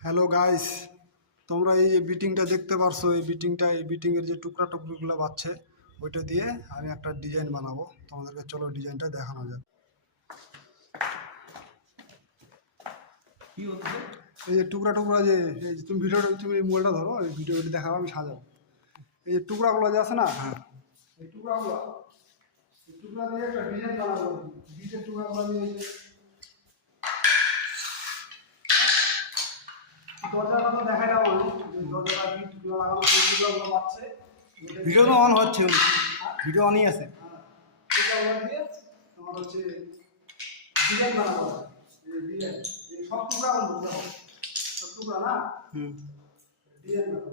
Hello guys, তোমরা এই যে বিটিংটা দেখতে পারছো, এই বিটিংয়ের যে টুকরা টুকরিগুলো বাচ্ছে ওইটা দিয়ে আমি একটা ডিজাইন বানাবো। তোমাদেরকে চলো ডিজাইনটা দেখানো যাক। কি হচ্ছে? এই যে টুকরা টুকরা যে এই যে তুমি মোবাইলটা ধরো, এই ভিডিওটি দেখাবো, আমি সাজাবো। এই যে টুকরাগুলো যে আছে না, এই টুকরাগুলো এই টুকরা দিয়ে একটা ডিজাইন বানাবো। বিটের টুকরাগুলো দিয়ে এই যে দরজাটা তো দেখাই যাবো না, যে দরজাটা বিটগুলো লাগানো, সেই টুকরাগুলো বাচ্ছে। ভিডিও তো অন হচ্ছে, ভিডিও অনই আছে। টুকরাগুলো দিয়ে তোমার হচ্ছে ডিজাইন বানাবো। এই ডিজাইন এই সব টুকরা বলবো, দেখো সব টুকরা না, ডিজাইন বানাবো।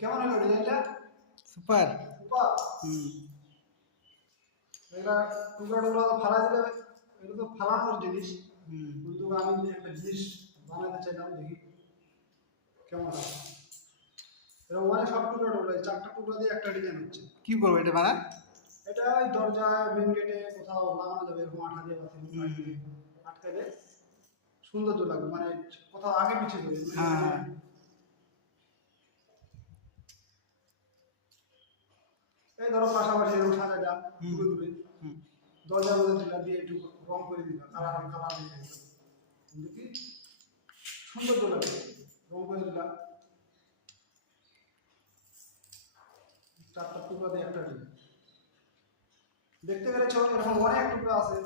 কেমন হলো ডিজাইনটা? সুপার। সুপার। এটা টুকরা টুকরা তো ফালা দিলে, এটা তো ফালানোর জিনিস, কিন্তু আমি একটা জিনিস বানাতে চাইলাম, দেখি কেমন হয়। এরকম মানে সব টুকরা টুকরা, চারটা টুকরা দিয়ে একটা ডিজাইন হচ্ছে। কি করবো এটা বানা? এটা ওই দরজায়, মেন গেটে কোথাও লাগানো যাবে, এরকম আঠা দিয়ে বা আটকালে সৌন্দর্য লাগবে, মানে কোথাও আগে পিছিয়ে দেবে। হ্যাঁ। এই ধরো পাশাপাশি এরকম সাজালাম দূরে দূরে, দরজার মধ্যে দিলাম, দিয়ে একটু রং করে দিলাম, কালার দিয়ে কিন্তু কি সৌন্দর্য লাগবে, রং করে দিলাম। চারটা টুকরা দিয়ে একটা ডিজাইন দেখতে গেলে ছোট, এরকম অনেক টুকরা আছে।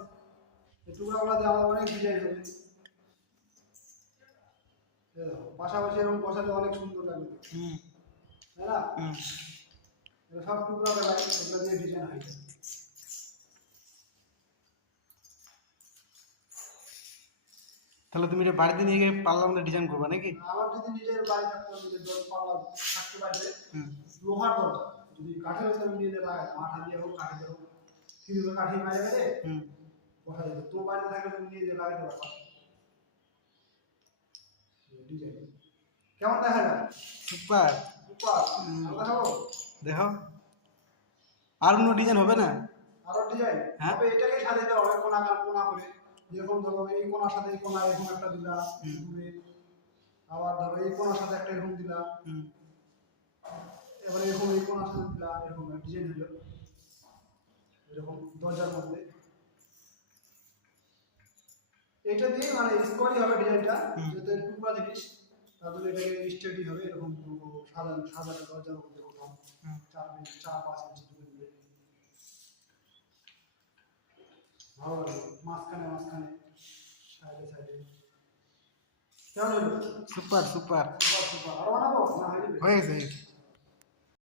এই টুকরাগুলো দিয়ে আমার অনেক ডিজাইন হবে। পাশাপাশি এরকম বসালে অনেক সুন্দর লাগবে, তাই না? সব টুকরা বেলায় ওগুলো দিয়ে ডিজাইন হয়। তাহলে তুমি এটা বাড়িতে নিয়ে গিয়ে পার্লার মধ্যে ডিজাইন করবে নাকি? আমার যদি নিজের বাড়ি থাকতো, নিজের পাল্লা থাকতে পারবে, লোহার দরজা যদি কাঠের হতো, আমি নিয়ে লাগাইতাম, আঠা দিয়ে হোক, কাঠে দিয়ে হোক, কিন্তু কাঠি মাঝে মাঝে বসা যেত। তোমার বাড়িতে থাকলে তুমি নিয়ে লাগাইতে পারবা ডিজাইন। কেমন দেখা যায়? সুপার। সুপার। দেখাবো, দেখো, আর কোনো ডিজাইন হবে না? আরো ডিজাইন হবে, এটাকে সাজাতে হবে কোনা কোনা করে। যেরকম ধরো এই কোনার সাথে এই কোনা এরকম একটা দিলা ঘুরে, আবার ধরো এই কোনার সাথে একটা এরকম দিলা, এবার এরকম এই কোনার সাথে দিলা, এরকম ডিজাইন হলো এরকম দরজার মধ্যে। এইটা দিয়ে মানে স্কোয়ারই হবে ডিজাইনটা, যাতে টুকরা জিনিস, তাহলে এটাকে স্টেডি হবে। এরকম সাজানো দরজার মধ্যে কোথাও 4-5 ইঞ্চি দূরে দূরে ভালো লাগবে, মাঝখানে মাঝখানে, সাইডে সাইডে। কেমন হলো? Super super. Super super. আরো বানাবো না? হয়ে গেছে।